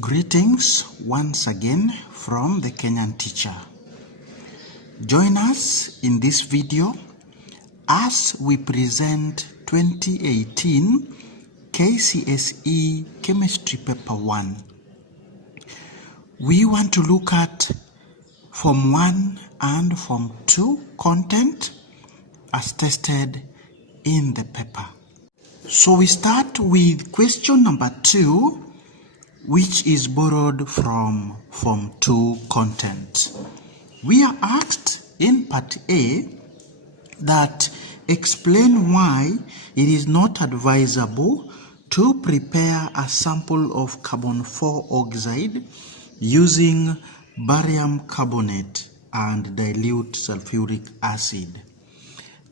Greetings once again from the Kenyan teacher. Join us in this video as we present 2018 KCSE Chemistry Paper 1. We want to look at Form 1 and Form 2 content as tested in the paper. So we start with question number 2, which is borrowed from Form 2 content. We are asked in Part A that explain why it is not advisable to prepare a sample of carbon 4 oxide using barium carbonate and dilute sulfuric acid.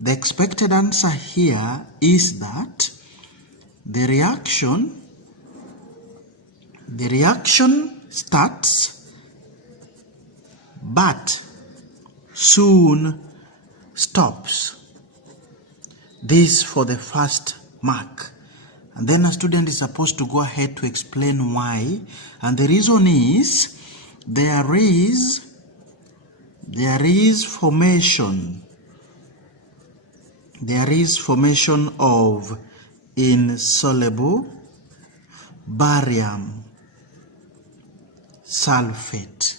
The expected answer here is that the reaction starts but soon stops. This for the first mark. And then a student is supposed to go ahead to explain why. And the reason is there is formation of insoluble barium sulfate.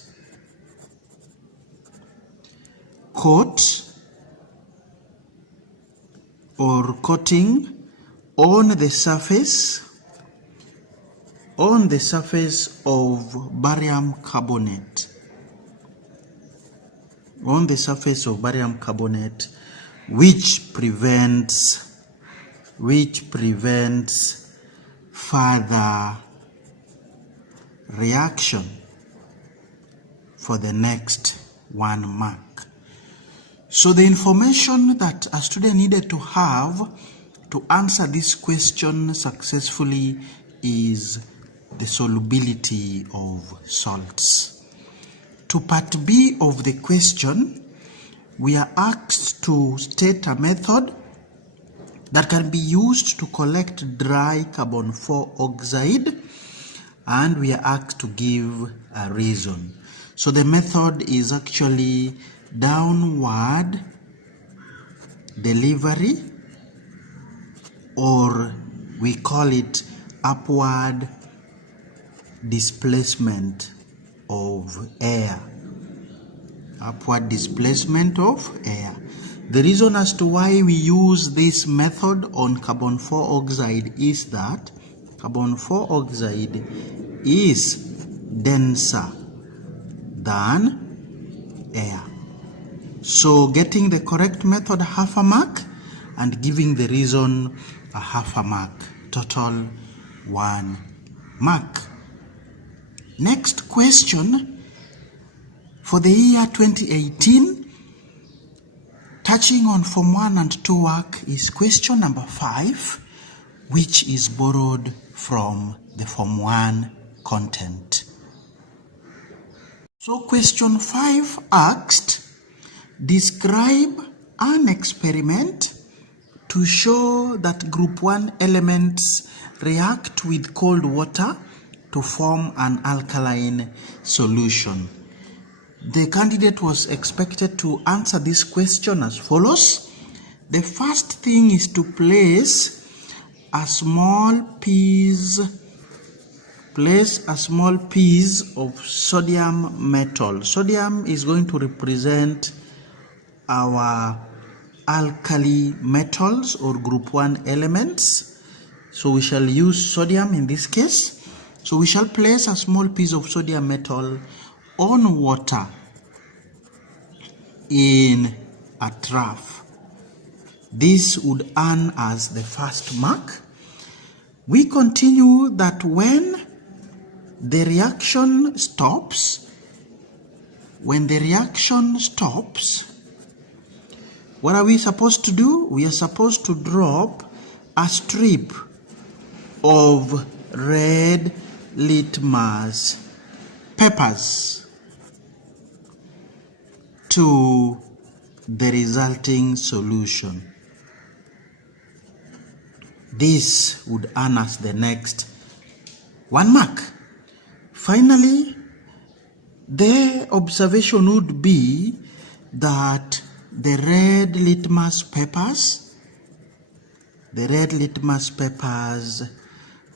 Coat or coating on the surface of barium carbonate. Which prevents further reaction for the next 1 mark. So the information that a student needed to have to answer this question successfully is the solubility of salts. To Part B of the question, we are asked to state a method that can be used to collect dry carbon 4 oxide, and we are asked to give a reason. So the method is actually downward delivery, or we call it upward displacement of air. The reason as to why we use this method on carbon 4 oxide is that carbon 4 oxide is denser than air. So getting the correct method, half a mark, and giving the reason a half a mark. Total 1 mark. Next question for the year 2018, touching on Form 1 and 2 work, is question number 5, which is borrowed from the Form 1 content. So question 5 asked, describe an experiment to show that group 1 elements react with cold water to form an alkaline solution. The candidate was expected to answer this question as follows. The first thing is to place a small piece of sodium metal. Sodium is going to represent our alkali metals or group 1 elements. So we shall use sodium in this case. So we shall place a small piece of sodium metal on water in a trough. This would earn us the first mark. We continue that when the reaction stops, what are we supposed to do? We are supposed to drop a strip of red litmus papers to the resulting solution. This would earn us the next 1 mark. Finally, the observation would be that the red litmus papers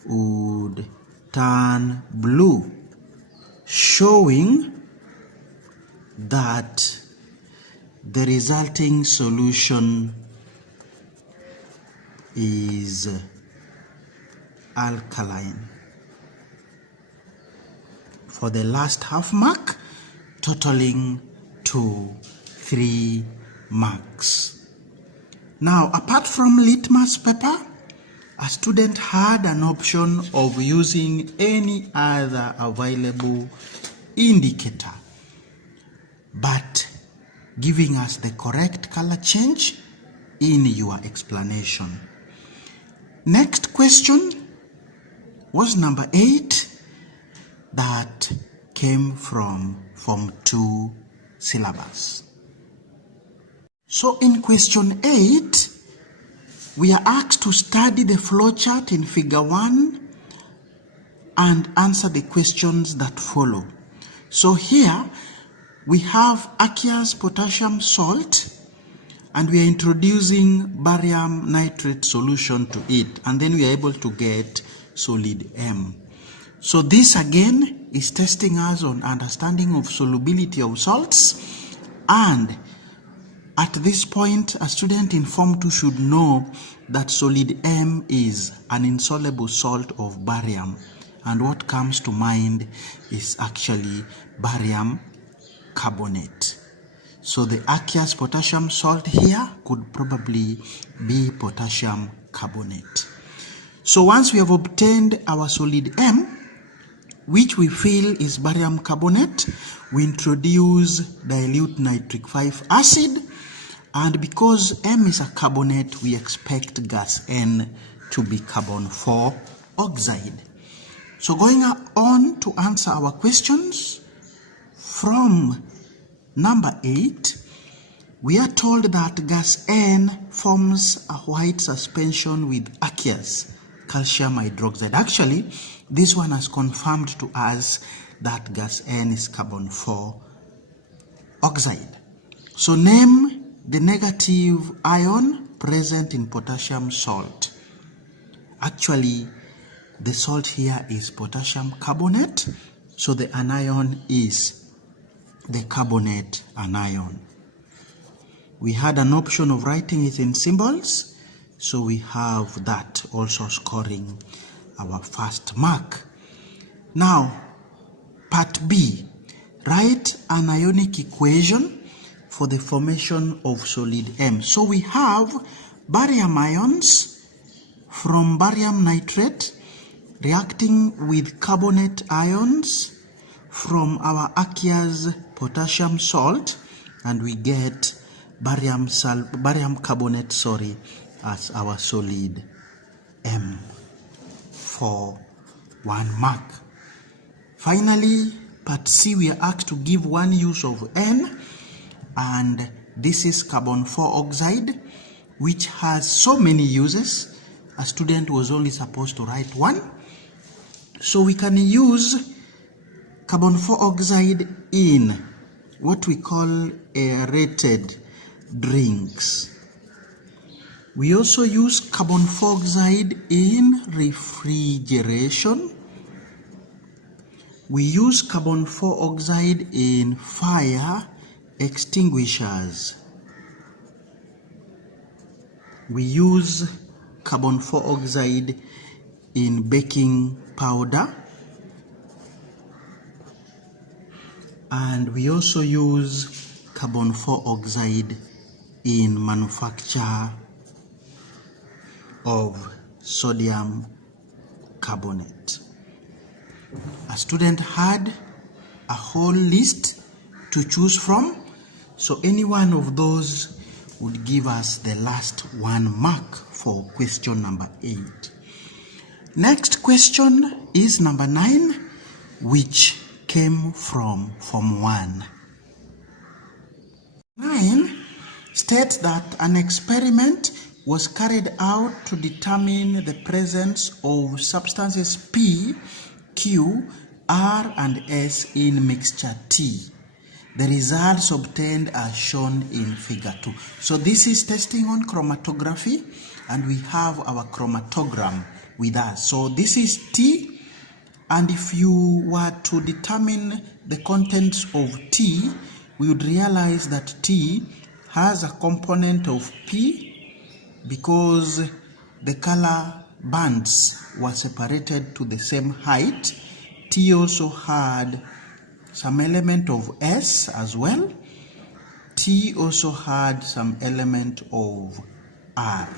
would turn blue, showing that the resulting solution is alkaline. For the last half mark, totaling to 3 marks. Now, apart from litmus paper, a student had an option of using any other available indicator, but giving us the correct color change in your explanation. Next question was number 8, that came from Form 2 syllabus. So in question 8, we are asked to study the flowchart in figure 1 and answer the questions that follow. So here we have aqueous potassium salt, and we are introducing barium nitrate solution to it, and then we are able to get solid M. So this again is testing us on understanding of solubility of salts, and at this point a student in Form 2 should know that solid M is an insoluble salt of barium, and what comes to mind is actually barium carbonate. So the aqueous potassium salt here could probably be potassium carbonate. So once we have obtained our solid M, which we feel is barium carbonate, we introduce dilute nitric 5 acid, and because M is a carbonate, we expect gas N to be carbon 4 oxide. So going on to answer our questions, from number 8, we are told that gas N forms a white suspension with aqueous calcium hydroxide. Actually, this one has confirmed to us that gas N is carbon 4 oxide. So name the negative ion present in potassium salt. Actually, the salt here is potassium carbonate, so the anion is the carbonate anion. We had an option of writing it in symbols, so we have that also scoring our first mark. Now, part B, write an ionic equation for the formation of solid M. So we have barium ions from barium nitrate reacting with carbonate ions from our aqueous potassium salt, and we get barium carbonate as our solid M for 1 mark. Finally, part C, we are asked to give one use of N, and this is carbon 4 oxide, which has so many uses. A student was only supposed to write one. So we can use carbon 4 oxide in what we call aerated drinks. We also use carbon 4 oxide in refrigeration. We use carbon 4 oxide in fire extinguishers. We use carbon 4 oxide in baking powder. And we also use carbon 4 oxide in manufacture of sodium carbonate. A student had a whole list to choose from, so any one of those would give us the last 1 mark for question number 8. Next question is number 9, which came from Form 1. 9 states that an experiment was carried out to determine the presence of substances P, Q, R and S in mixture T. The results obtained are shown in figure 2. So this is testing on chromatography, and we have our chromatogram with us. So this is T, and if you were to determine the contents of T, we would realize that T has a component of P because the color bands were separated to the same height. T also had some element of S as well. T also had some element of R.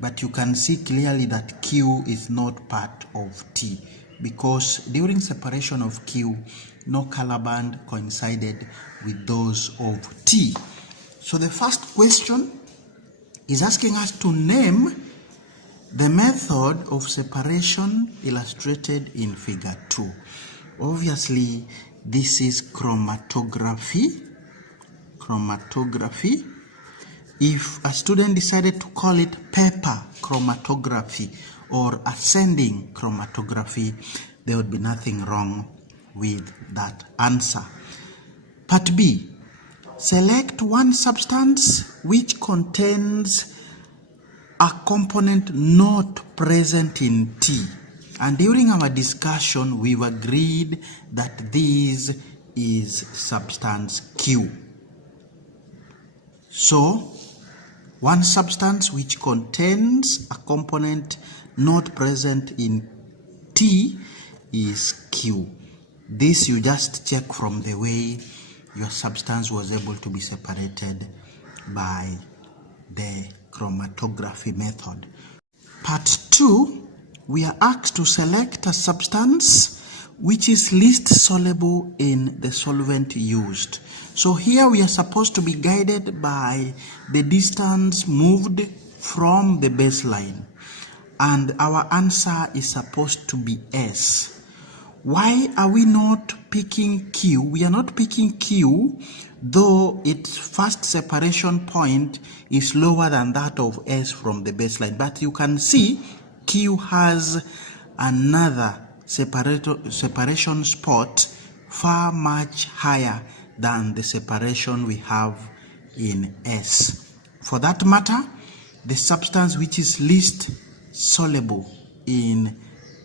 But you can see clearly that Q is not part of T because during separation of Q, no color band coincided with those of T. So the first question is asking us to name the method of separation illustrated in figure 2. Obviously, this is chromatography. Chromatography. If a student decided to call it paper chromatography or ascending chromatography, there would be nothing wrong with that answer. Part B. Select one substance which contains a component not present in T. And during our discussion, we've agreed that this is substance Q. So, one substance which contains a component not present in T is Q. This you just check from the way your substance was able to be separated by the chromatography method. Part 2, we are asked to select a substance which is least soluble in the solvent used. So here we are supposed to be guided by the distance moved from the baseline, and our answer is supposed to be S. Why are we not picking Q? We are not picking Q, though its first separation point is lower than that of S from the baseline. But you can see Q has another separation spot far much higher than the separation we have in S. For that matter, the substance which is least soluble in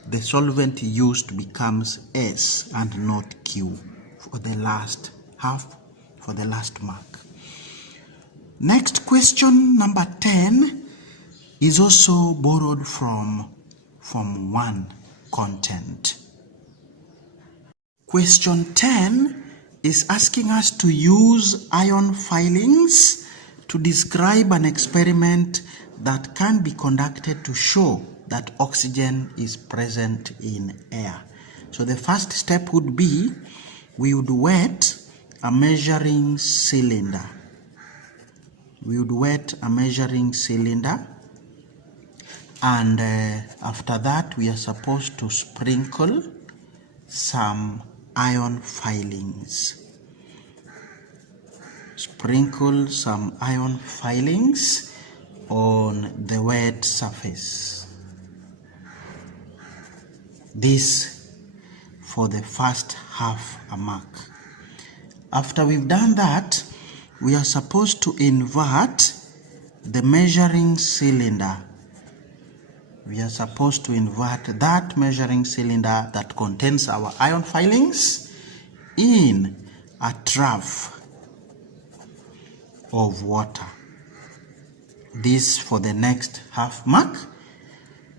the solvent used becomes S and not Q for the last half, for the last mark. Next question, number 10, is also borrowed from Form 1 content. Question 10 is asking us to use ion filings to describe an experiment that can be conducted to show that oxygen is present in air. So the first step would be we would wet a measuring cylinder. We would wet a measuring cylinder, and after that we are supposed to sprinkle some ion filings. Sprinkle some ion filings on the wet surface. This for the first half a mark. After we've done that, we are supposed to invert the measuring cylinder. We are supposed to invert that measuring cylinder that contains our ion filings in a trough of water. This for the next half mark.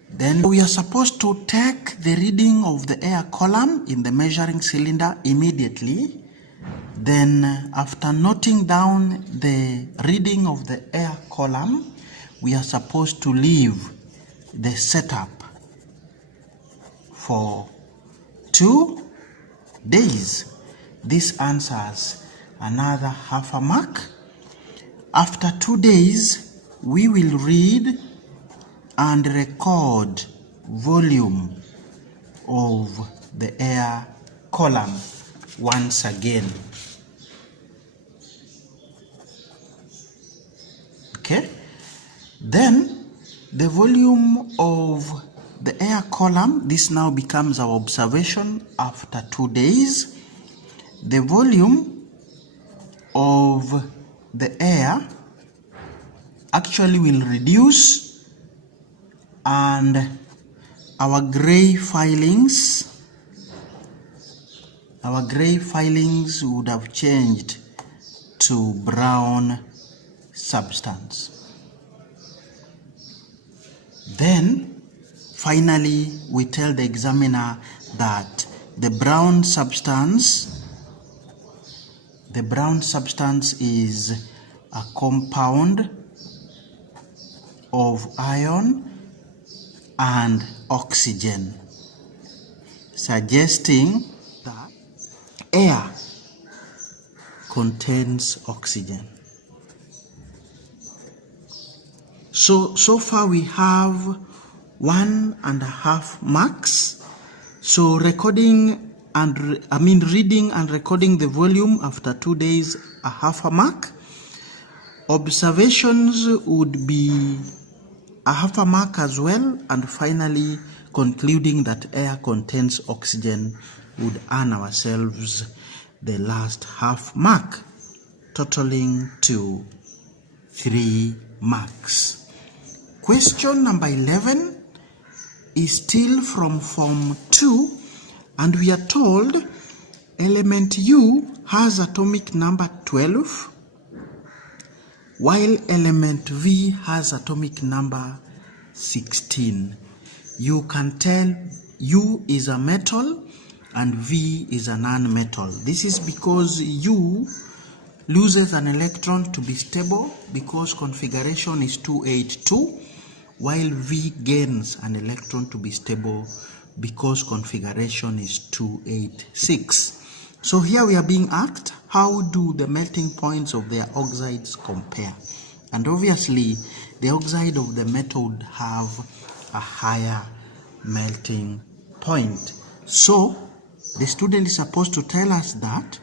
Then we are supposed to take the reading of the air column in the measuring cylinder immediately. Then after noting down the reading of the air column, we are supposed to leave the setup for 2 days. This answers another half a mark. After 2 days, we will read and record volume of the air column once again. Okay, then the volume of the air column, this now becomes our observation after 2 days. The volume of the air actually will reduce, and our gray filings would have changed to brown substance. Then finally we tell the examiner that the brown substance is a compound of iron and oxygen, suggesting that air contains oxygen. So far we have 1.5 marks. So reading and recording the volume after 2 days, 0.5 mark. Observations would be 0.5 mark as well, and finally concluding that air contains oxygen would earn ourselves the last 0.5 mark, totaling to 3 marks. Question number 11 is still from Form 2, and we are told element U has atomic number 12, while element V has atomic number 16. You can tell U is a metal and V is a non-metal. This is because U loses an electron to be stable because configuration is 282, while V gains an electron to be stable because configuration is 286. So here we are being asked, how do the melting points of their oxides compare? And obviously the oxide of the metal would have a higher melting point. So the student is supposed to tell us that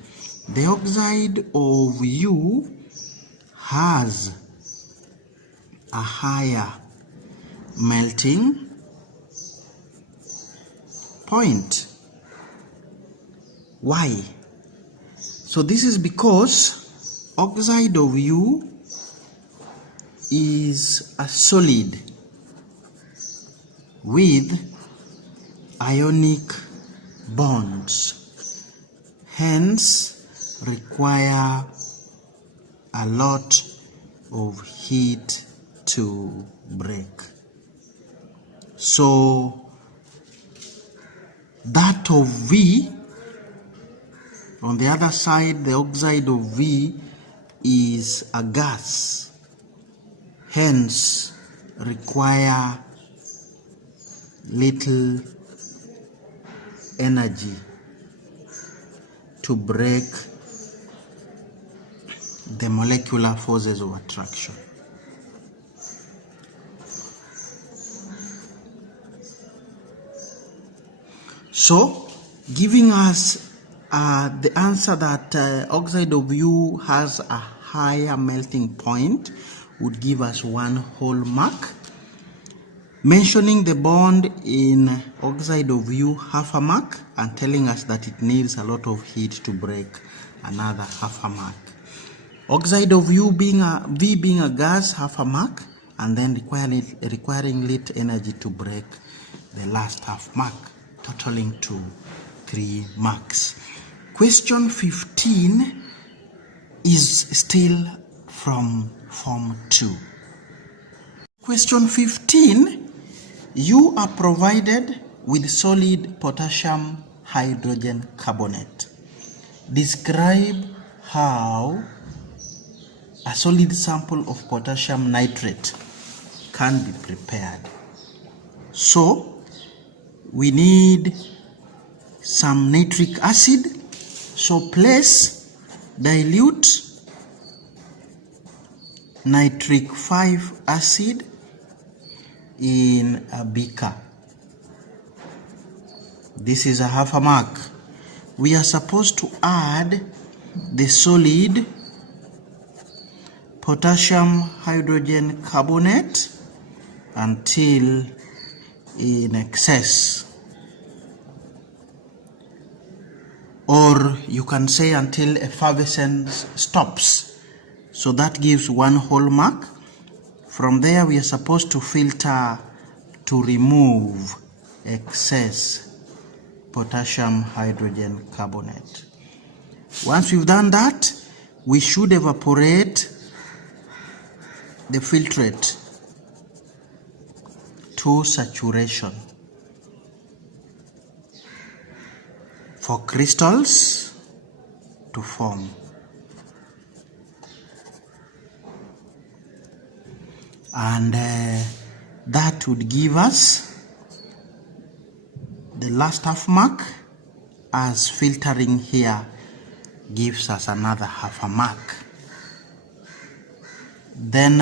the oxide of U has a higher melting point. Why? So this is because oxide of U is a solid with ionic bonds, hence require a lot of heat to break. So that of V, on the other side, the oxide of V is a gas, hence require little energy to break the molecular forces of attraction. So, giving us the answer that oxide of U has a higher melting point would give us 1 whole mark. Mentioning the bond in oxide of U, 0.5 mark, and telling us that it needs a lot of heat to break, another 0.5 mark. Oxide of U being V being a gas, 0.5 mark, and then requiring little energy to break the last 0.5 mark, totaling to 3 marks. Question 15 is still from Form 2. Question 15, you are provided with solid potassium hydrogen carbonate. Describe how a solid sample of potassium nitrate can be prepared. So we need some nitric acid. So place dilute nitric 5 acid in a beaker. This is a 0.5 mark. We are supposed to add the solid potassium hydrogen carbonate until in excess, or you can say until effervescence stops. So that gives 1 whole mark. From there we are supposed to filter to remove excess potassium hydrogen carbonate. Once we've done that, we should evaporate the filtrate to saturation for crystals to form. And that would give us the last half mark, as filtering here gives us another half a mark. Then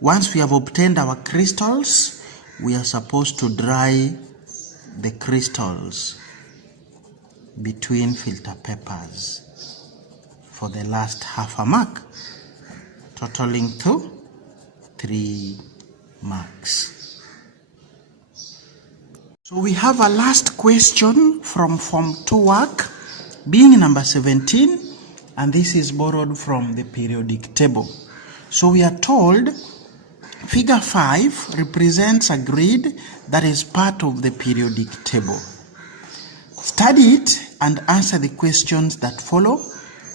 once we have obtained our crystals, we are supposed to dry the crystals between filter papers for the last half a mark, totaling to 3 marks. So we have a last question from Form 2 work, being number 17, and this is borrowed from the periodic table. So we are told figure 5 represents a grid that is part of the periodic table. Study it and answer the questions that follow.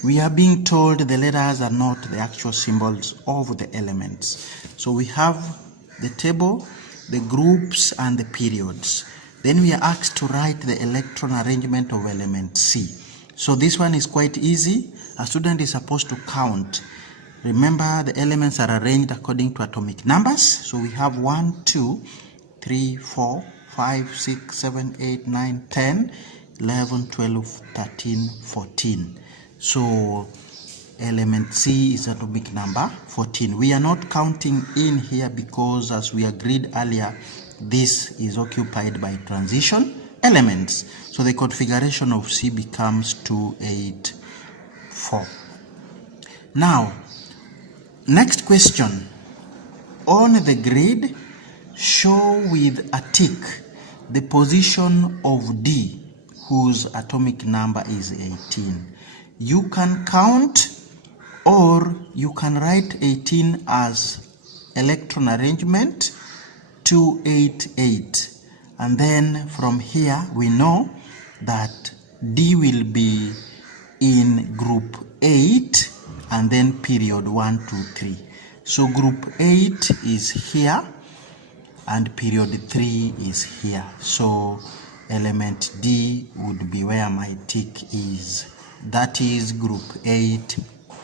We are being told the letters are not the actual symbols of the elements. So we have the table, the groups, and the periods. Then we are asked to write the electron arrangement of element C. So this one is quite easy. A student is supposed to count. Remember, the elements are arranged according to atomic numbers. So we have 1, 2, 3, 4, 5, 6, 7, 8, 9, 10, 11, 12, 13, 14. So element C is atomic number 14. We are not counting in here because, as we agreed earlier, this is occupied by transition elements. So the configuration of C becomes 2, 8, 4. Now, next question. On the grid, show with a tick the position of D, whose atomic number is 18. You can count, or you can write 18 as electron arrangement 288, and then from here we know that D will be in group 8 and then period 1, 2, 3. So group 8 is here and period 3 is here. So element D would be where my tick is. That is group 8,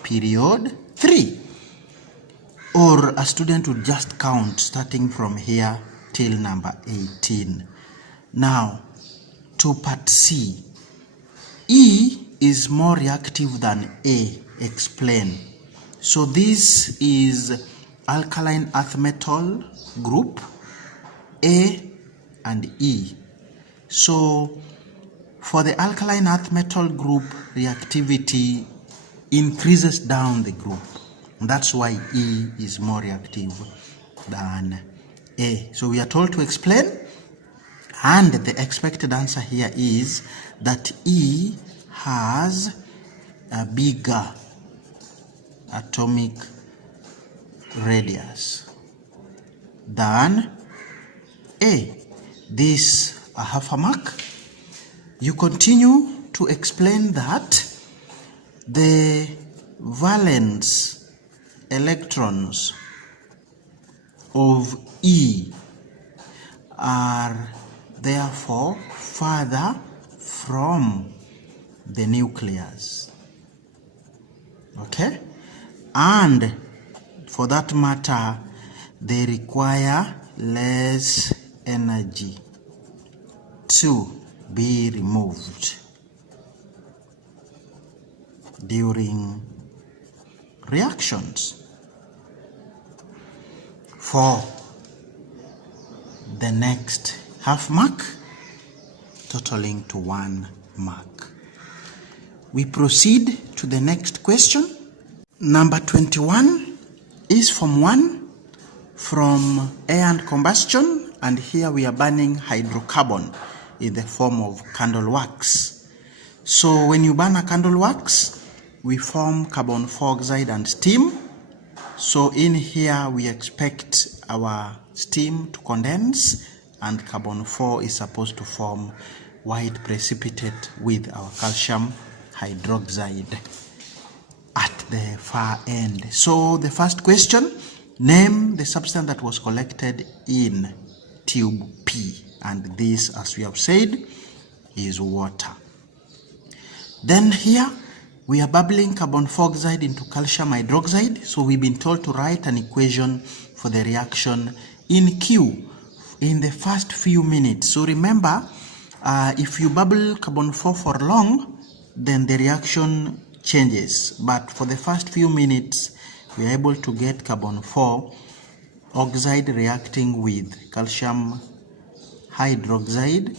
period 3. Or a student would just count starting from here till number 18. Now, to part C. E is more reactive than A. Explain. So this is alkaline earth metal group A and E. So for the alkaline earth metal group, reactivity increases down the group. That's why E is more reactive than A. So we are told to explain, and the expected answer here is that E has a bigger atomic radius than A. This a half a mark. You continue to explain that the valence electrons of E are therefore further from the nucleus. Okay? And for that matter, they require less energy to be removed during reactions. For the next half mark, totaling to 1 mark. We proceed to the next question. Number 21 is Form 1 from air and combustion, and here we are burning hydrocarbon in the form of candle wax. So when you burn a candle wax, we form carbon 4 oxide and steam. So in here we expect our steam to condense, and carbon 4 is supposed to form white precipitate with our calcium hydroxide at the far end. So the first question, name the substance that was collected in tube P, and this, as we have said, is water. Then here we are bubbling carbon 4 oxide into calcium hydroxide, so we've been told to write an equation for the reaction in Q in the first few minutes. So remember, if you bubble carbon 4 for long, then the reaction changes, but for the first few minutes we are able to get carbon 4 oxide reacting with calcium hydroxide,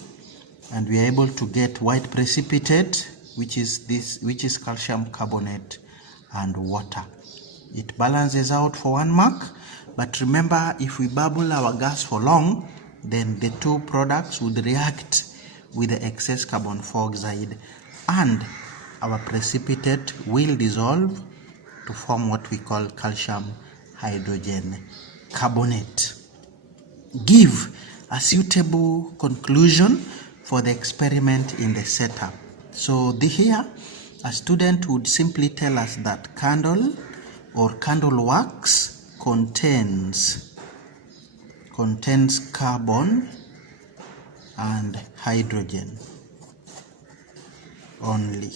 and we are able to get white precipitate, which is calcium carbonate and water. It balances out for 1 mark, but remember, if we bubble our gas for long, then the two products would react with the excess carbon 4 oxide, and our precipitate will dissolve to form what we call calcium hydrogen carbonate. Give a suitable conclusion for the experiment in the setup. So here, a student would simply tell us that candle or candle wax contains carbon and hydrogen only,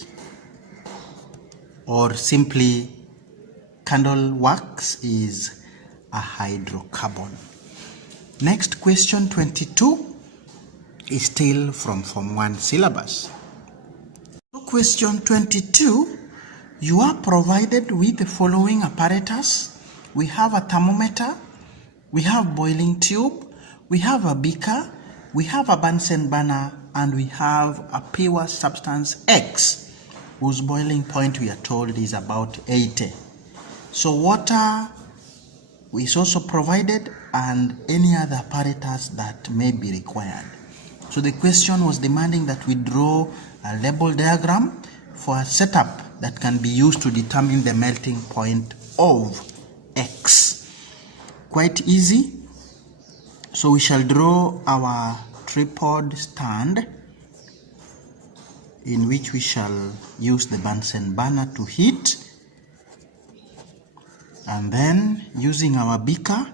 or simply candle wax is a hydrocarbon. Next, question 22 is still from Form 1 syllabus. So question 22, you are provided with the following apparatus. We have a thermometer, we have boiling tube, we have a beaker, we have a Bunsen burner, and we have a pure substance X, whose boiling point we are told is about 80. So water is also provided, and any other apparatus that may be required. So the question was demanding that we draw a label diagram for a setup that can be used to determine the melting point of X. Quite easy. So we shall draw our tripod stand, in which we shall use the Bunsen burner to heat, and then using our beaker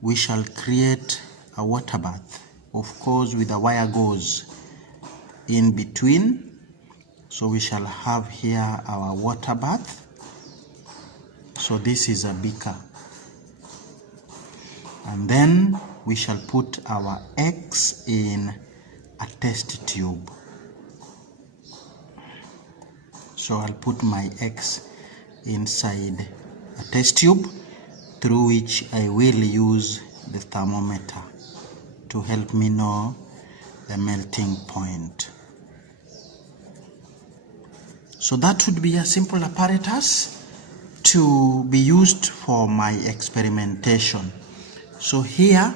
we shall create a water bath, of course with a wire gauze in between. So we shall have here our water bath. So this is a beaker, and then we shall put our X in a test tube. So I'll put my X inside a test tube, through which I will use the thermometer to help me know the melting point. So that would be a simple apparatus to be used for my experimentation. So here,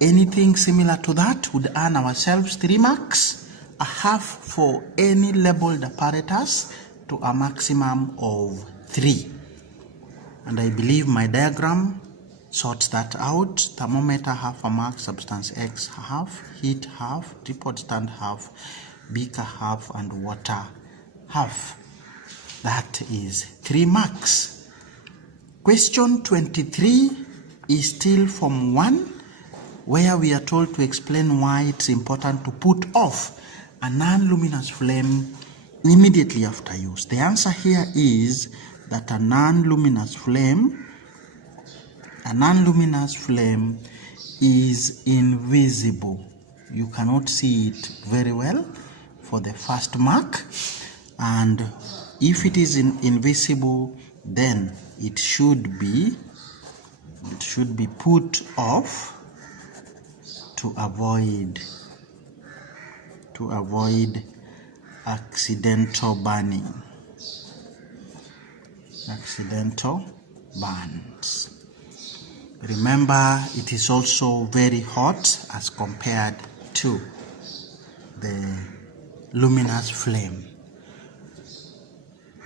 anything similar to that would earn ourselves 3 marks, a half for any labeled apparatus to a maximum of 3. And I believe my diagram sorts that out. Thermometer half a mark, substance X half, heat half, tripod stand half, beaker half, and water half. That is 3 marks. Question 23 is still Form 1, where we are told to explain why it's important to put off a non-luminous flame immediately after use. The answer here is that a non-luminous flame is invisible. You cannot see it very well for the first mark, and if it is invisible, then it should be put off to avoid accidental burning. Accidental burns. Remember, it is also very hot as compared to the luminous flame.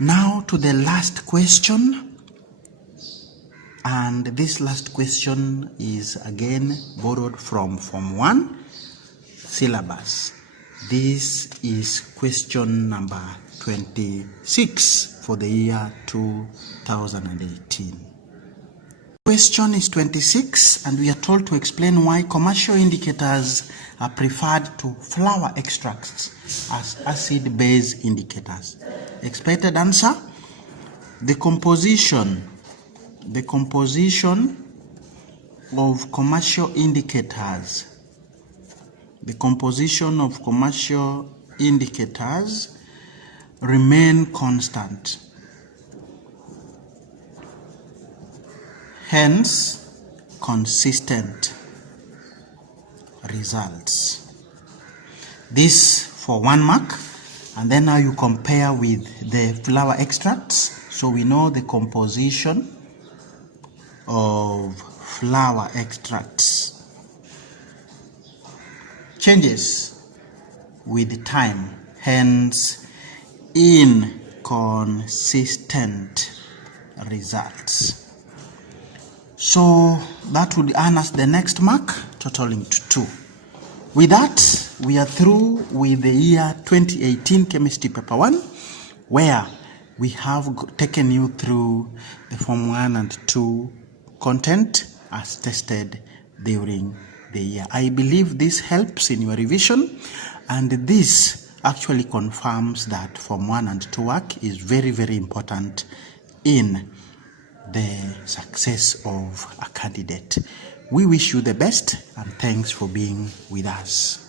Now to the last question, and this last question is again borrowed from Form 1 syllabus. This is question number 26 for the year 2018. Question is 26, and we are told to explain why commercial indicators are preferred to flower extracts as acid-base indicators. Expected answer: the composition of commercial indicators. The composition of commercial indicators remain constant. Hence, consistent results. This for 1 mark, and then now you compare with the flower extracts. So we know the composition of flower extracts changes with time, hence inconsistent results. So that would earn us the next mark, totaling to 2. With that, we are through with the year 2018 Chemistry Paper 1, where we have taken you through the Form 1 and 2 content as tested during the year. I believe this helps in your revision, and this actually confirms that Form 1 and 2 work is very, very important in the success of a candidate. We wish you the best, and thanks for being with us.